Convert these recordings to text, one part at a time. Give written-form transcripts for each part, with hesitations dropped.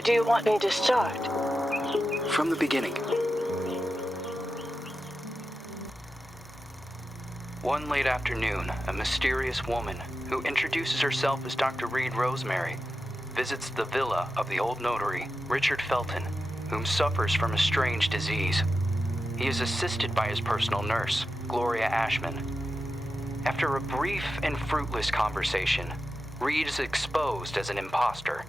Where do you want me to start? From the beginning. One late afternoon, a mysterious woman, who introduces herself as Dr. Reed Rosemary, visits the villa of the old notary, Richard Felton, whom suffers from a strange disease. He is assisted by his personal nurse, Gloria Ashman. After a brief and fruitless conversation, Reed is exposed as an imposter.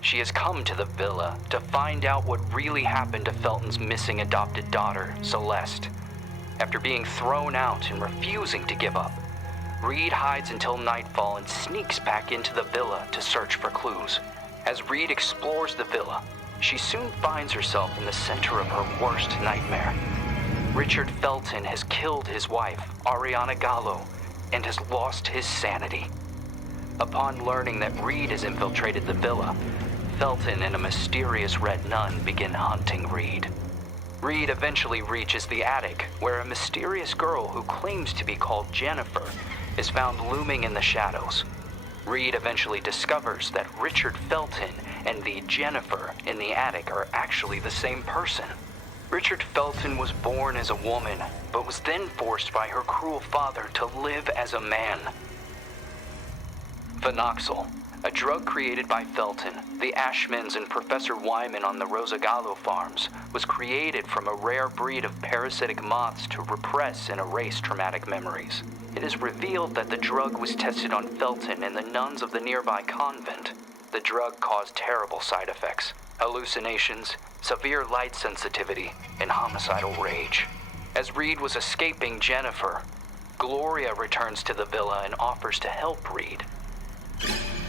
She has come to the villa to find out what really happened to Felton's missing adopted daughter, Celeste. After being thrown out and refusing to give up, Reed hides until nightfall and sneaks back into the villa to search for clues. As Reed explores the villa, she soon finds herself in the center of her worst nightmare. Richard Felton has killed his wife, Ariana Gallo, and has lost his sanity. Upon learning that Reed has infiltrated the villa, Felton and a mysterious red nun begin hunting Reed. Reed eventually reaches the attic, where a mysterious girl who claims to be called Jennifer is found looming in the shadows. Reed eventually discovers that Richard Felton and the Jennifer in the attic are actually the same person. Richard Felton was born as a woman, but was then forced by her cruel father to live as a man. Phenoxyl, a drug created by Felton, the Ashmans, and Professor Wyman on the Rosagallo farms, was created from a rare breed of parasitic moths to repress and erase traumatic memories. It is revealed that the drug was tested on Felton and the nuns of the nearby convent. The drug caused terrible side effects: hallucinations, severe light sensitivity, and homicidal rage. As Reed was escaping Jennifer, Gloria returns to the villa and offers to help Reed.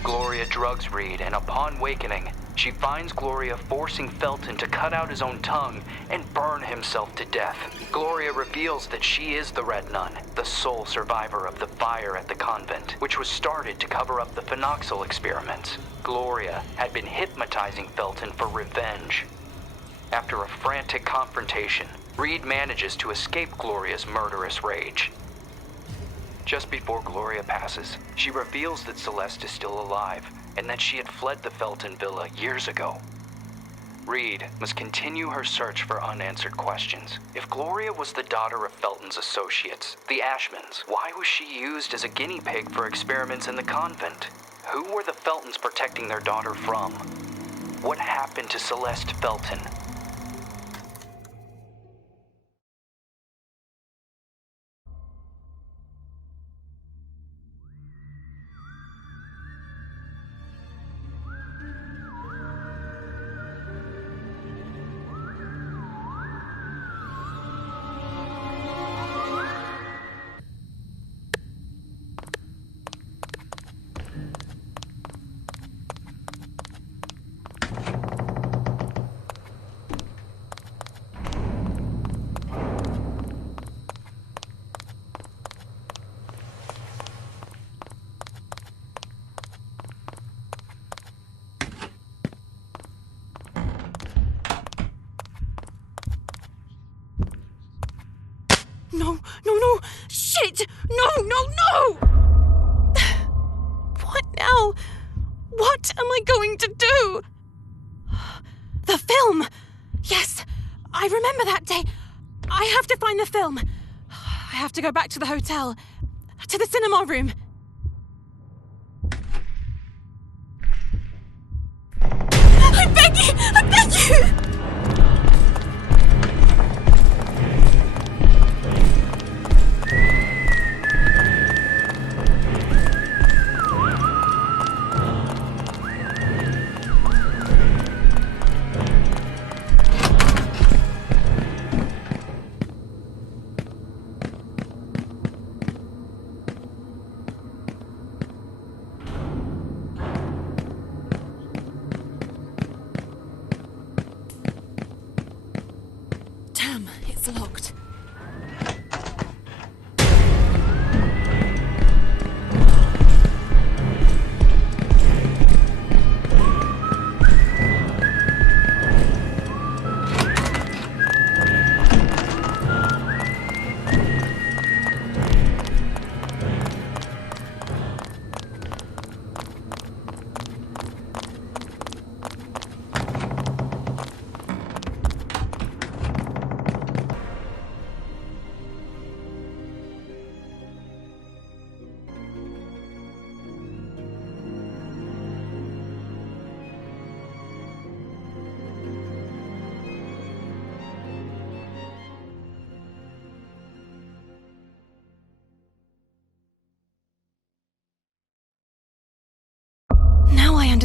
Gloria drugs Reed, and upon wakening, she finds Gloria forcing Felton to cut out his own tongue and burn himself to death. Gloria reveals that she is the Red Nun, the sole survivor of the fire at the convent, which was started to cover up the phenoxyl experiments. Gloria had been hypnotizing Felton for revenge. After a frantic confrontation, Reed manages to escape Gloria's murderous rage. Just before Gloria passes, she reveals that Celeste is still alive and that she had fled the Felton villa years ago. Reed must continue her search for unanswered questions. If Gloria was the daughter of Felton's associates, the Ashmans, why was she used as a guinea pig for experiments in the convent? Who were the Feltons protecting their daughter from? What happened to Celeste Felton? No! Shit! No! What now? What am I going to do? The film! Yes, I remember that day. I have to find the film. I have to go back to the hotel, to the cinema room. I beg you!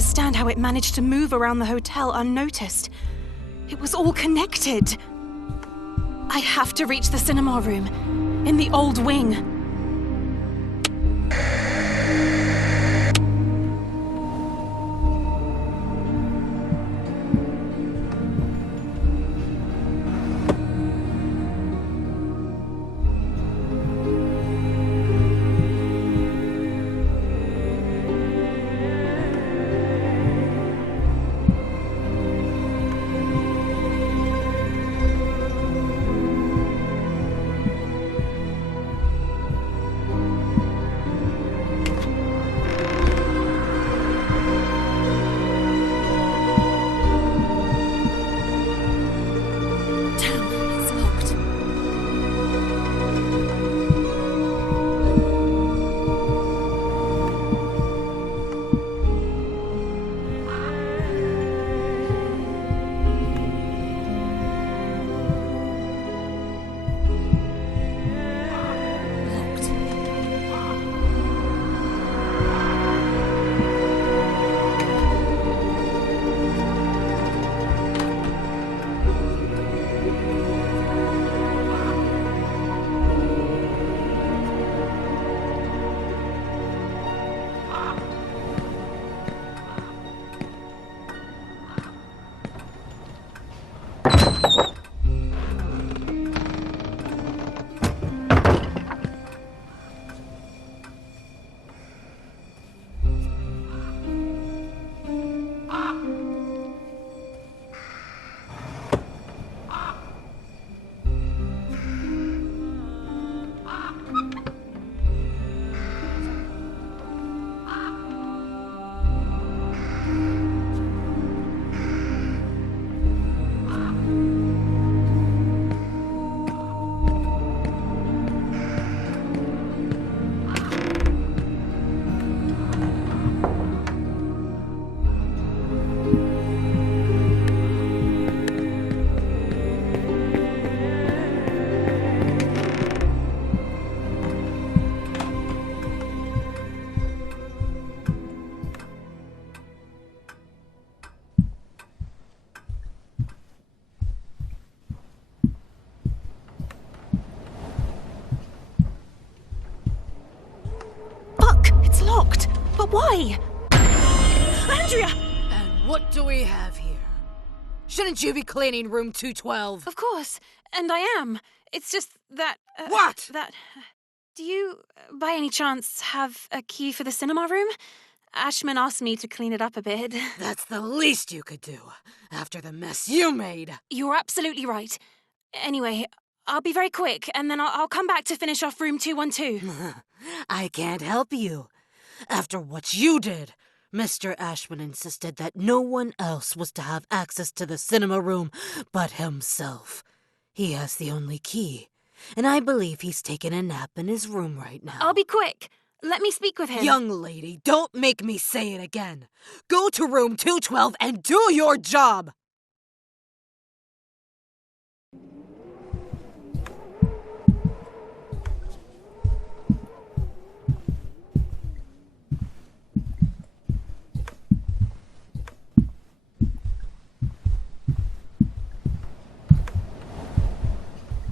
understand how it managed to move around the hotel unnoticed. It was all connected. I have to reach the cinema room in the old wing. Locked. But why? Andrea! And what do we have here? Shouldn't you be cleaning room 212? Of course. And I am. It's just that... What? Do you, by any chance, have a key for the cinema room? Ashman asked me to clean it up a bit. That's the least you could do, after the mess you made. You're absolutely right. Anyway, I'll be very quick, and then I'll come back to finish off room 212. I can't help you. After what you did, Mr. Ashman insisted that no one else was to have access to the cinema room but himself. He has the only key, and I believe he's taking a nap in his room right now. I'll be quick. Let me speak with him. Young lady, don't make me say it again. Go to room 212 and do your job!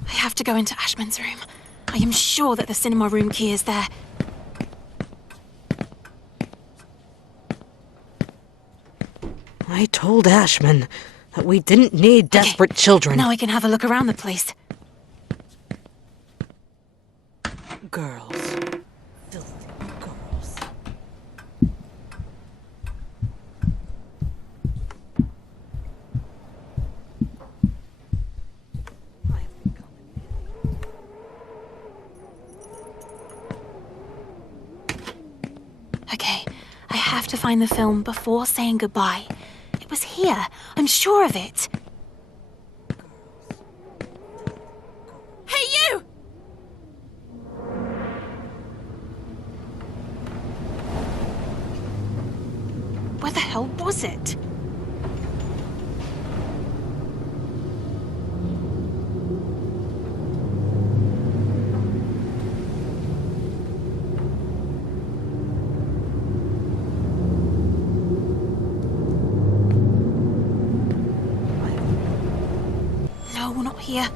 I have to go into Ashman's room. I am sure that the cinema room key is there. I told Ashman that we didn't need desperate children. Now I can have a look around the place. Girls. Filthy girls. Okay, I have to find the film before saying goodbye. It was here. I'm sure of it. Hey, you! Where the hell was it? here.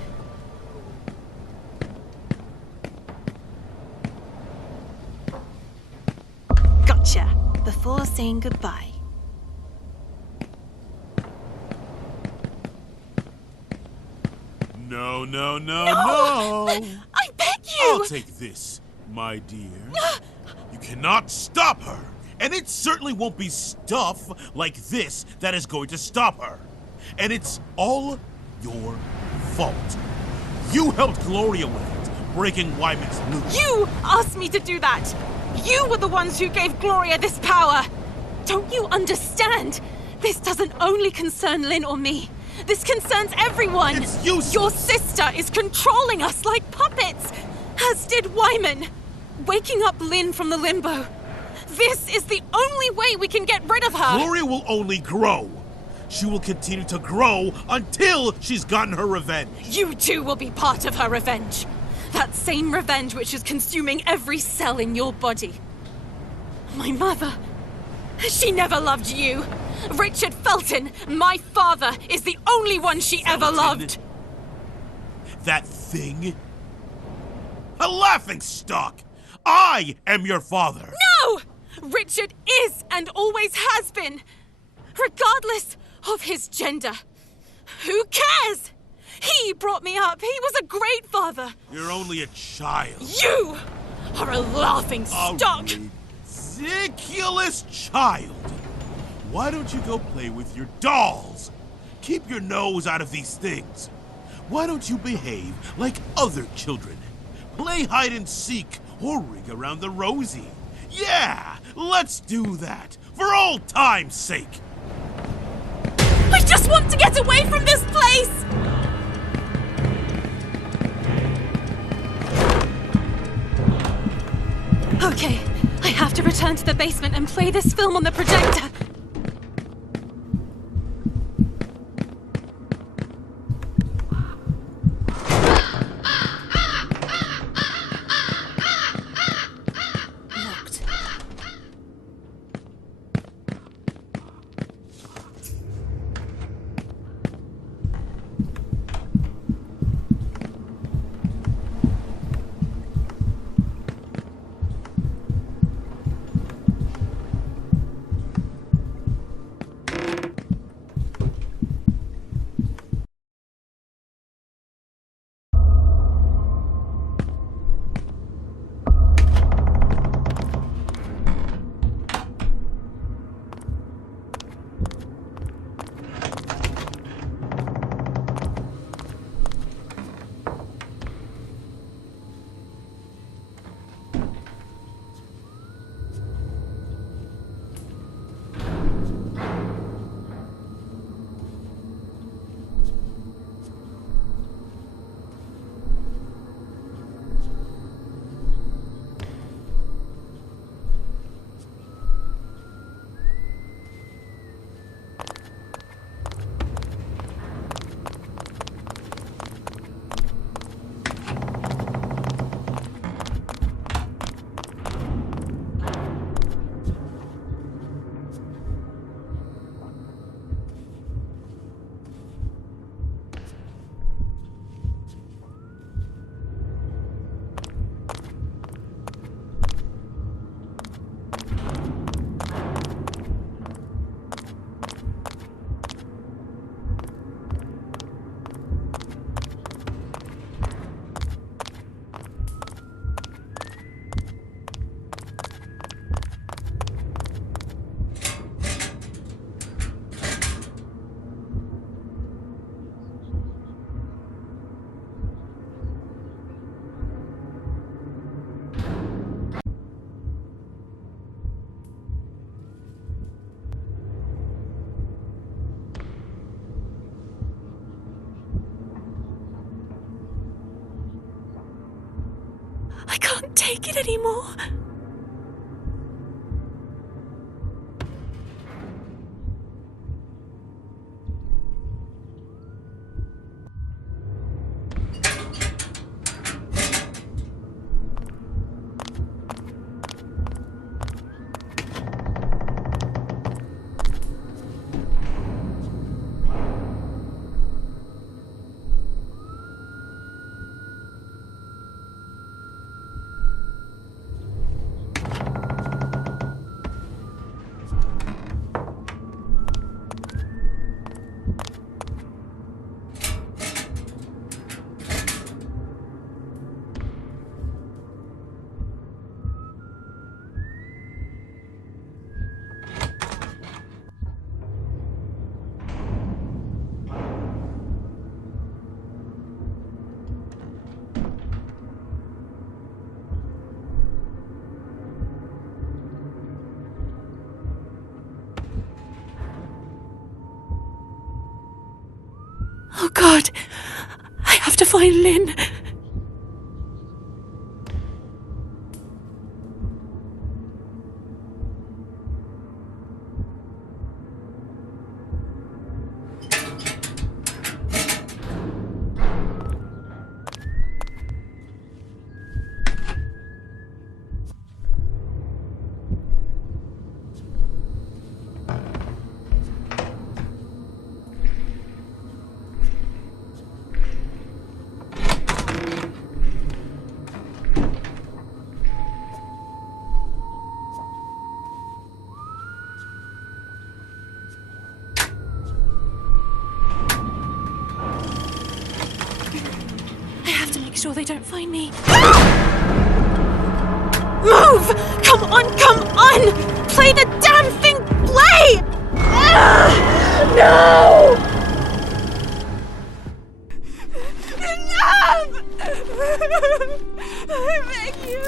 Gotcha. Before saying goodbye. No, no, no, No! no! I beg you! I'll take this, my dear. You cannot stop her! And it certainly won't be stuff like this that is going to stop her. And it's all your fault. You helped Gloria with it, breaking Wyman's loop. You asked me to do that! You were the ones who gave Gloria this power! Don't you understand? This doesn't only concern Lynn or me. This concerns everyone! It's useless! Your sister is controlling us like puppets! As did Wyman! Waking up Lynn from the limbo. This is the only way we can get rid of her! Gloria will only grow. She will continue to grow until she's gotten her revenge. You too will be part of her revenge. That same revenge which is consuming every cell in your body. My mother, she never loved you. Richard Felton, my father, is the only one she ever loved. That thing? A laughingstock! I am your father! No! Richard is and always has been. Regardless of his gender. Who cares? He brought me up. He was a great father. You're only a child. You are a laughing stock. A ridiculous child. Why don't you go play with your dolls? Keep your nose out of these things. Why don't you behave like other children? Play hide and seek or ring around the rosy. Yeah, let's do that for old time's sake. I just want to get away from this place! Okay, I have to return to the basement and play this film on the projector. Locked. I can't take it anymore. God, I have to find Lynn. I have to make sure they don't find me. Move! Come on, come on! Play the damn thing! Play! No! Enough! I beg you!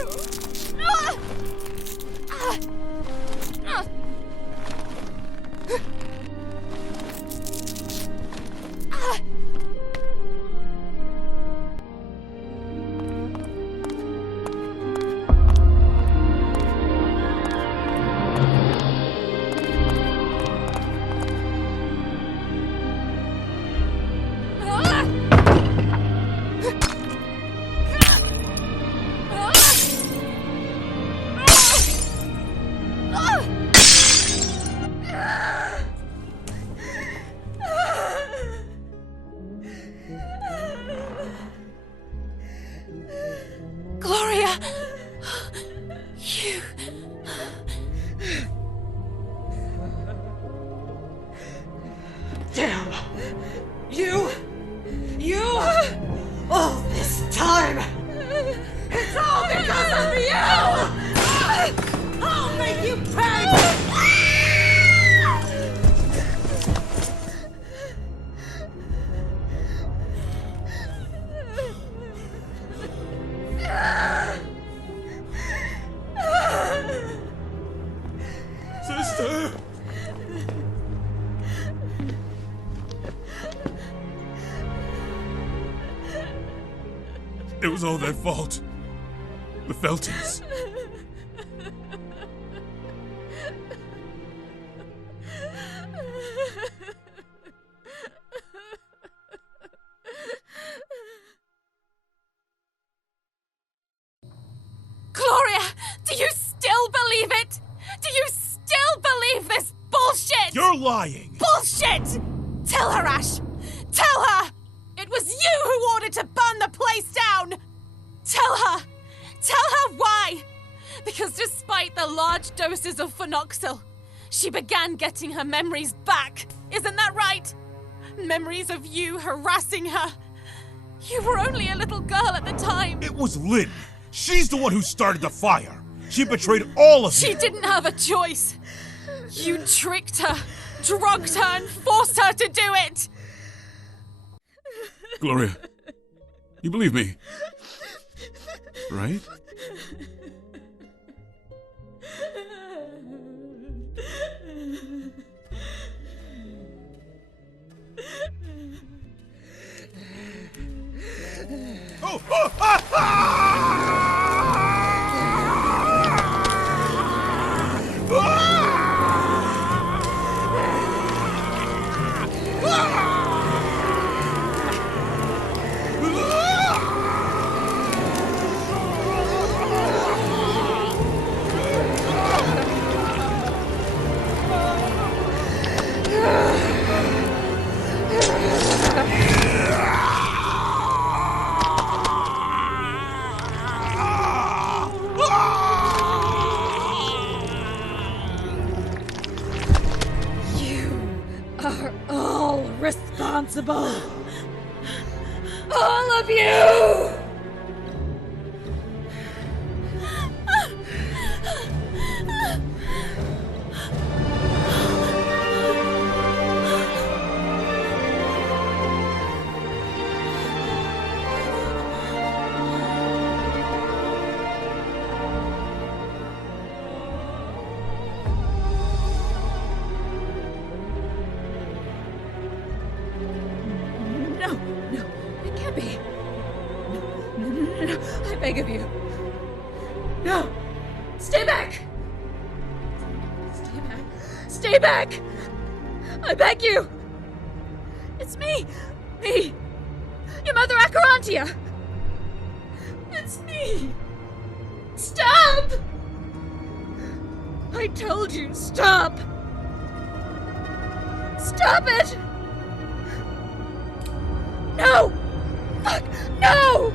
Gloria! You... Damn! You! All this time! It's all because of you! I'll make you pay! Sister! It was all their fault. The Feltons. Gloria! Do you still believe it? Do you still believe this bullshit? You're lying! Bullshit! Tell her, Ash! Tell her! It was you who ordered to burn the place down! Tell her! Tell her why! Because despite the large doses of phenoxyl, she began getting her memories back. Isn't that right? Memories of you harassing her. You were only a little girl at the time. It was Lynn! She's the one who started the fire! She betrayed all of you! She didn't have a choice. You tricked her, drugged her, and forced her to do it! Gloria, you believe me, right? Oh! Oh! Ah! Ah! Are all responsible. All of you! No! beg of you. No! Stay back! Stay back! Stay back! I beg you! It's me! Me! Your mother Acherontia! It's me! Stop! I told you, stop! Stop it! No! Fuck! No!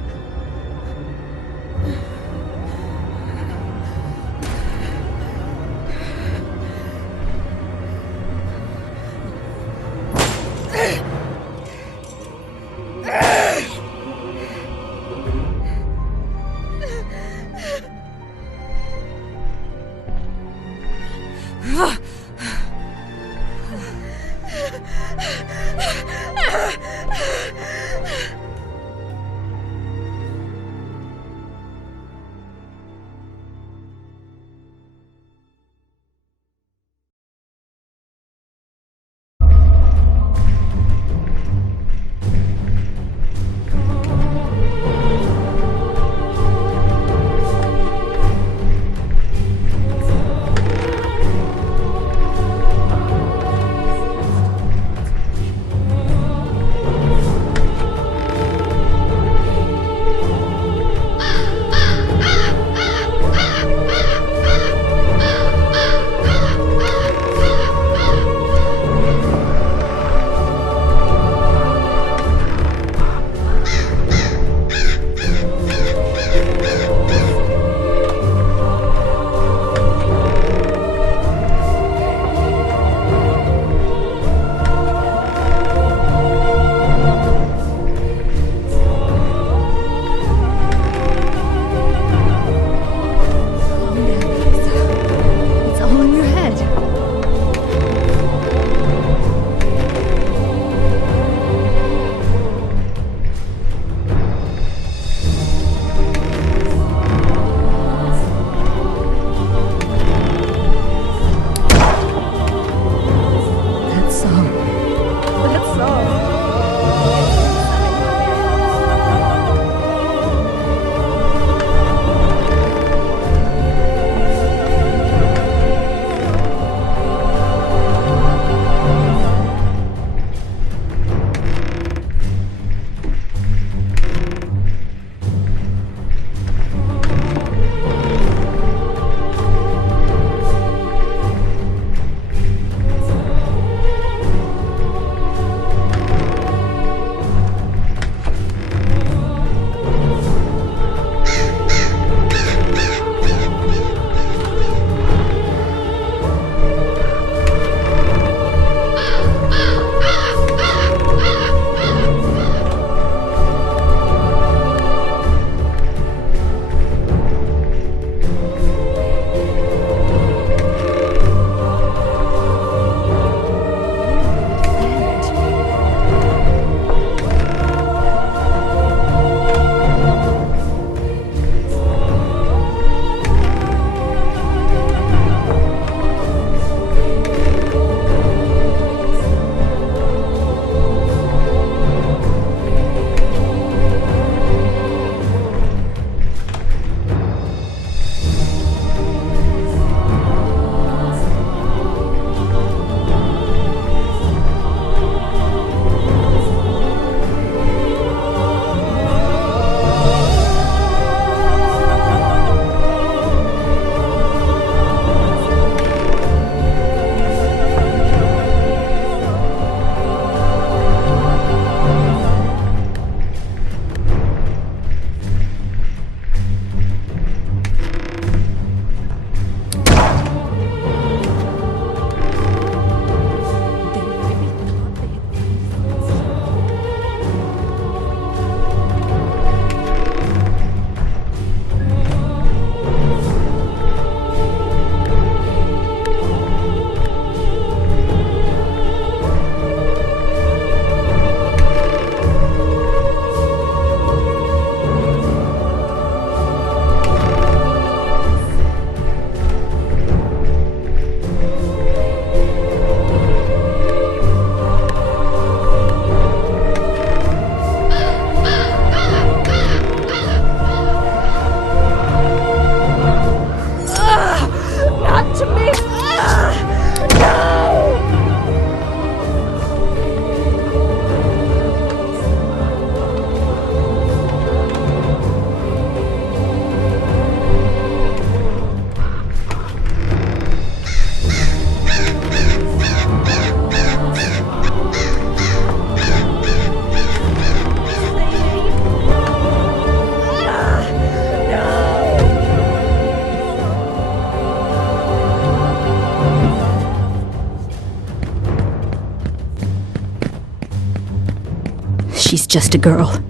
She's just a girl,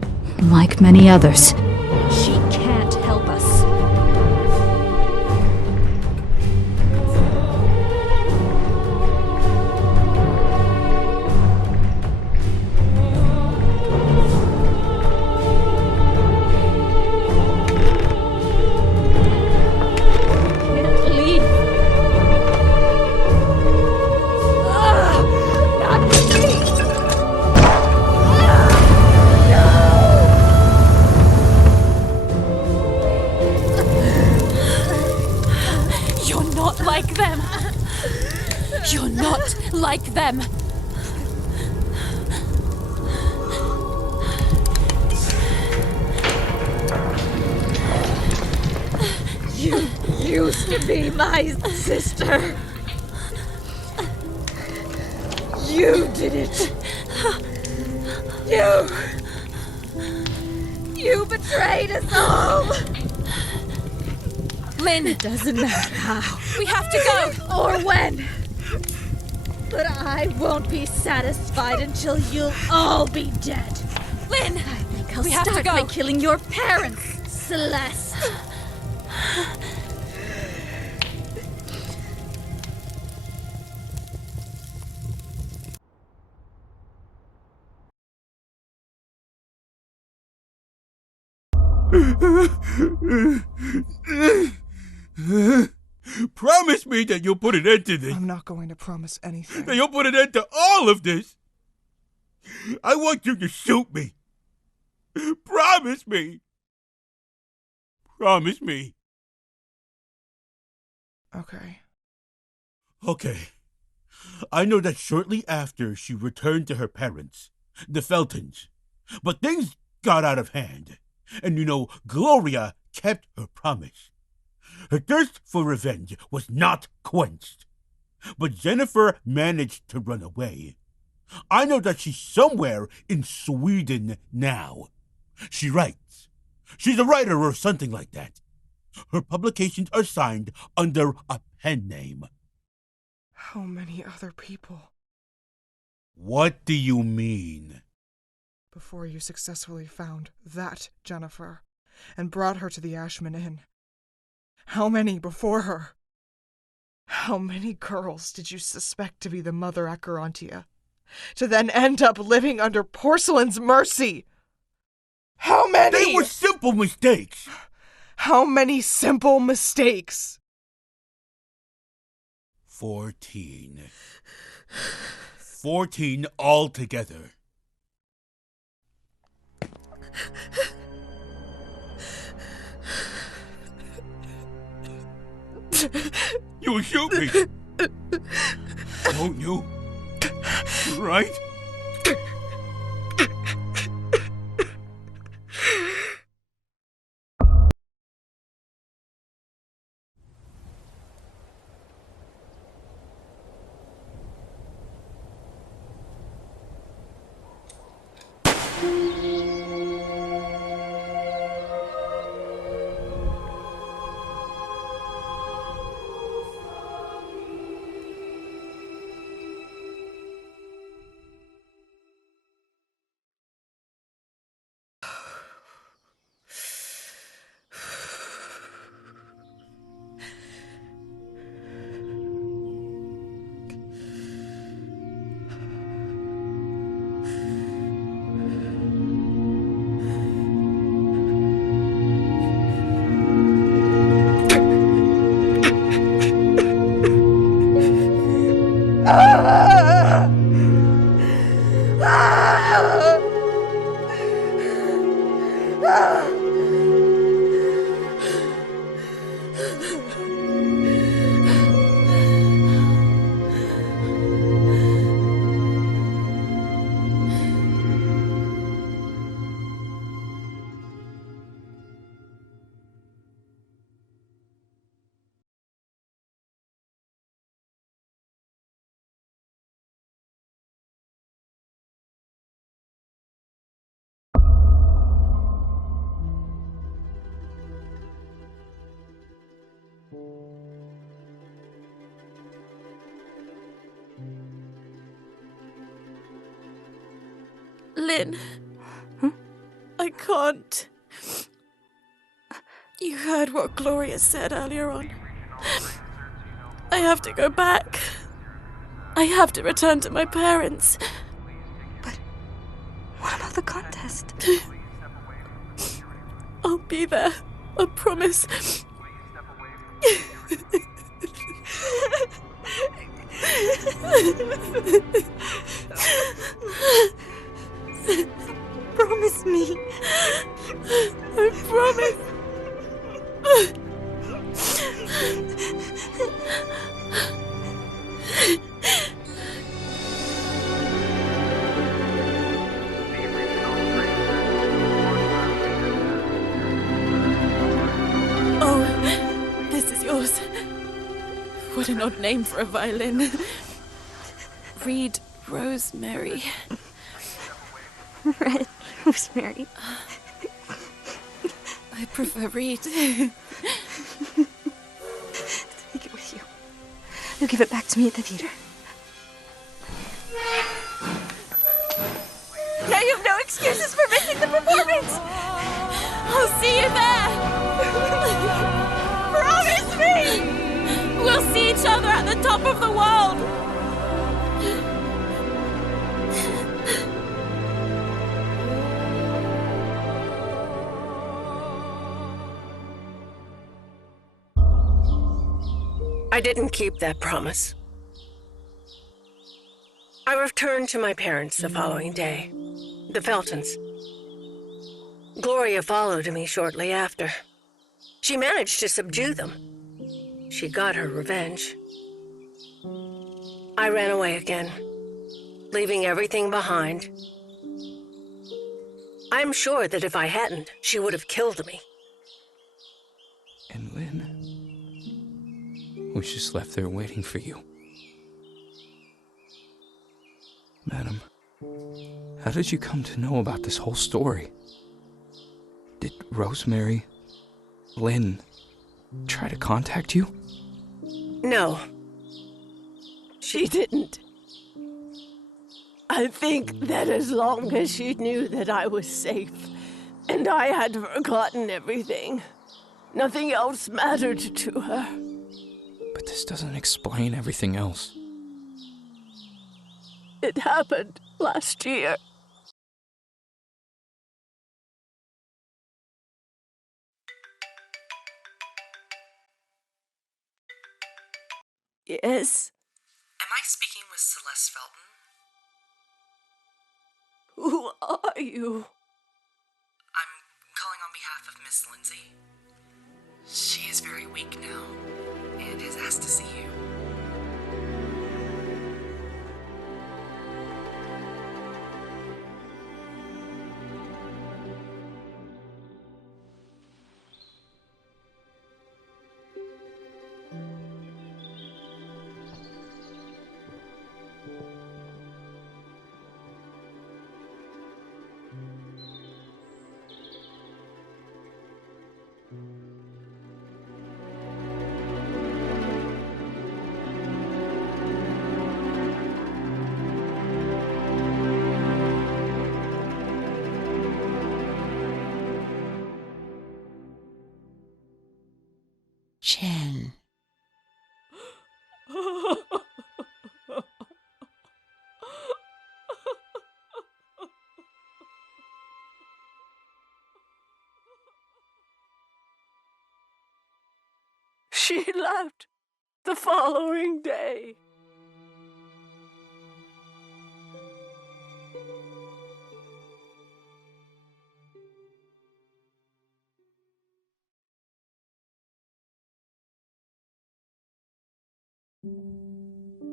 like many others. She can't help us. Can't leave. Not me! You're not like them. You're not like them. You used to be my sister. You did it. You betrayed us all. Lynn, It doesn't matter how we have to go. or when. But I won't be satisfied until you'll all be dead. Lynn, I think I'll we have to start go. by killing your parents, Celeste. Promise me that you'll put an end to this. I'm not going to promise anything. That you'll put an end to all of this. I want you to shoot me. Promise me. Promise me. Okay. Okay. I know that shortly after she returned to her parents, the Feltons, but things got out of hand. And you know, Gloria kept her promise. Her thirst for revenge was not quenched. But Jennifer managed to run away. I know that she's somewhere in Sweden now. She writes. She's a writer or something like that. Her publications are signed under a pen name. How many other people? What do you mean? Before you successfully found that Jennifer and brought her to the Ashman Inn. How many before her? How many girls did you suspect to be the mother Acherontia, to then end up living under Porcelain's mercy? How many? They were simple mistakes. How many simple mistakes? 14. 14 altogether. You will shoot me. Won't you? Right? Lynn, can't. You heard what Gloria said earlier on. I have to go back. I have to return to my parents. But what about the contest? I'll be there. I promise. Promise me. I promise. Oh, this is yours. What an odd name for a violin. Reed Rosemary. Red Rosemary. I prefer Reed. Take it with you. You'll give it back to me at the theater. Now you have no excuses for missing the performance! I'll see you there! Promise me! We'll see each other at the top of the world! I didn't keep that promise. I returned to my parents the following day, the Feltons. Gloria followed me shortly after. She managed to subdue them. She got her revenge. I ran away again, leaving everything behind. I'm sure that if I hadn't, she would have killed me. And Lynn was just left there waiting for you. Madam, how did you come to know about this whole story? Did Rosemary, Lynn, try to contact you? No. She didn't. I think that as long as she knew that I was safe, and I had forgotten everything, nothing else mattered to her. But this doesn't explain everything else. It happened last year. Yes? Am I speaking with Celeste Felton? Who are you? I'm calling on behalf of Miss Lindsay. She is very weak now and has asked to see you. Chen. She left the following day.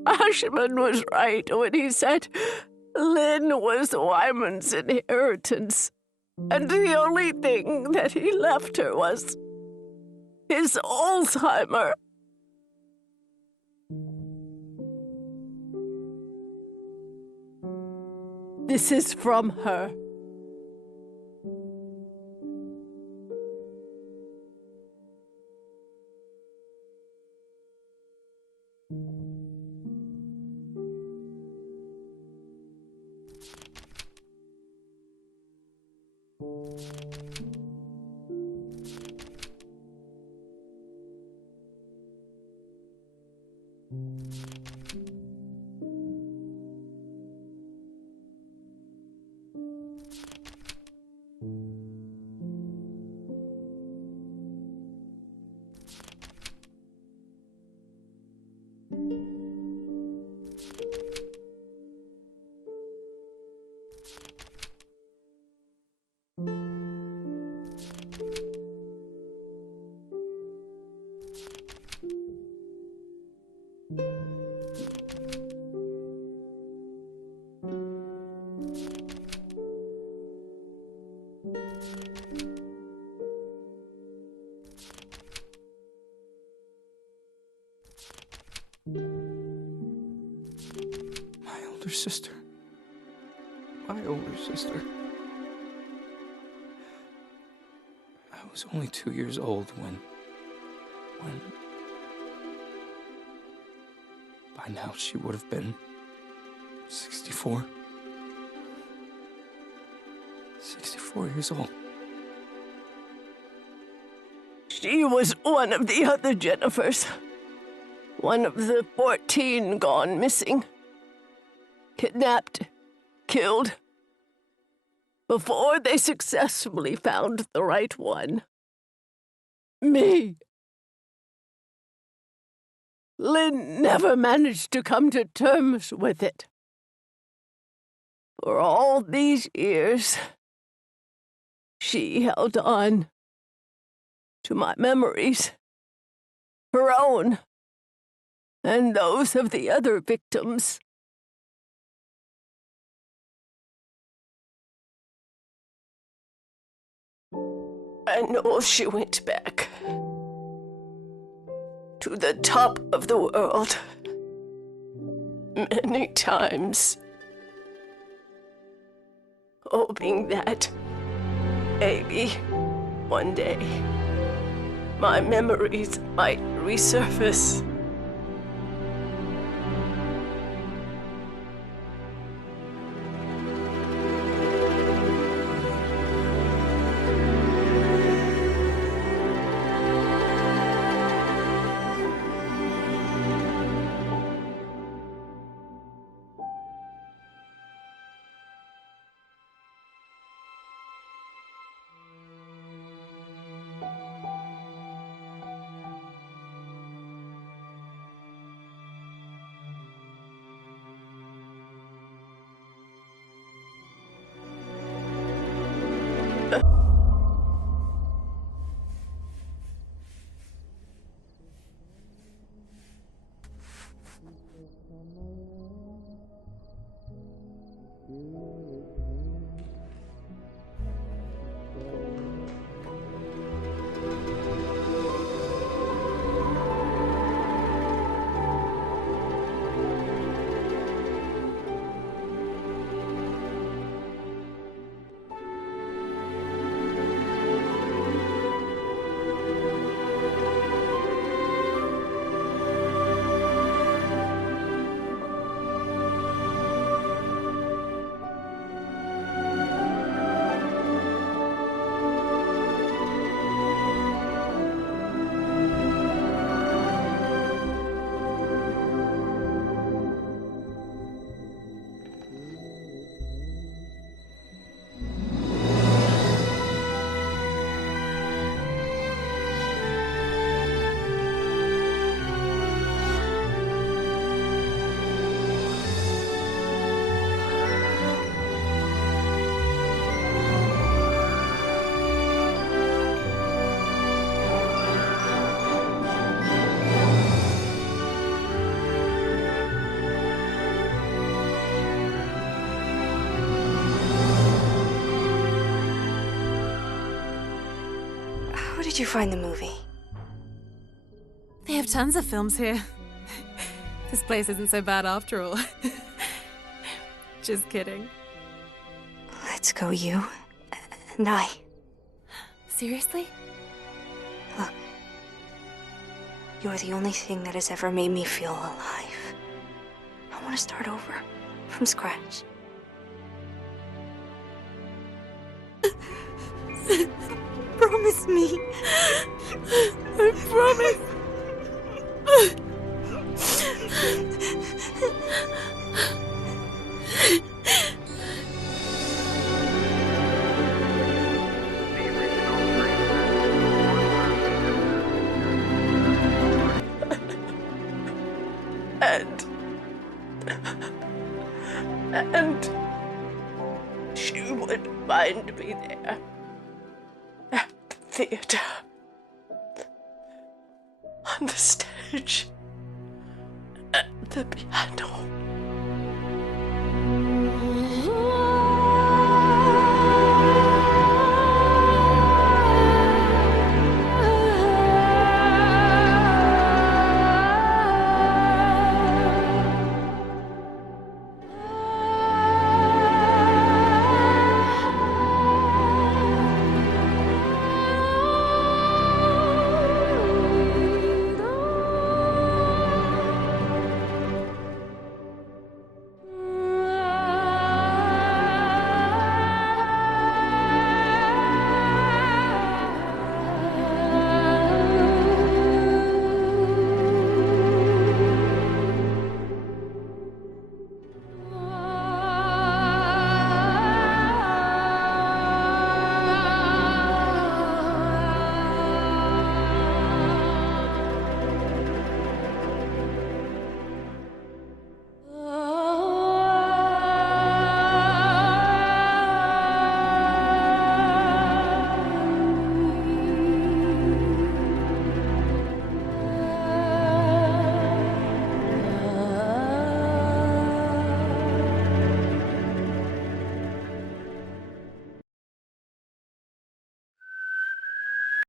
Ashman was right when he said Lynn was Wyman's inheritance, and the only thing that he left her was his Alzheimer. This is from her. older sister. My older sister. I was only 2 years old when... By now she would have been 64. 64 years old. She was one of the other Jennifers. One of the 14 gone missing. Kidnapped, killed, before they successfully found the right one. Me. Lynn never managed to come to terms with it. For all these years, she held on to my memories, her own, and those of the other victims. I know she went back to the top of the world many times, hoping that maybe one day my memories might resurface. How did you find the movie? They have tons of films here. This place isn't so bad after all. Just kidding. Let's go, you and I. Seriously? Look, you're the only thing that has ever made me feel alive. I want to start over, from scratch. Promise me. I promise. And she would find me there at the theater, on the stage, at the piano.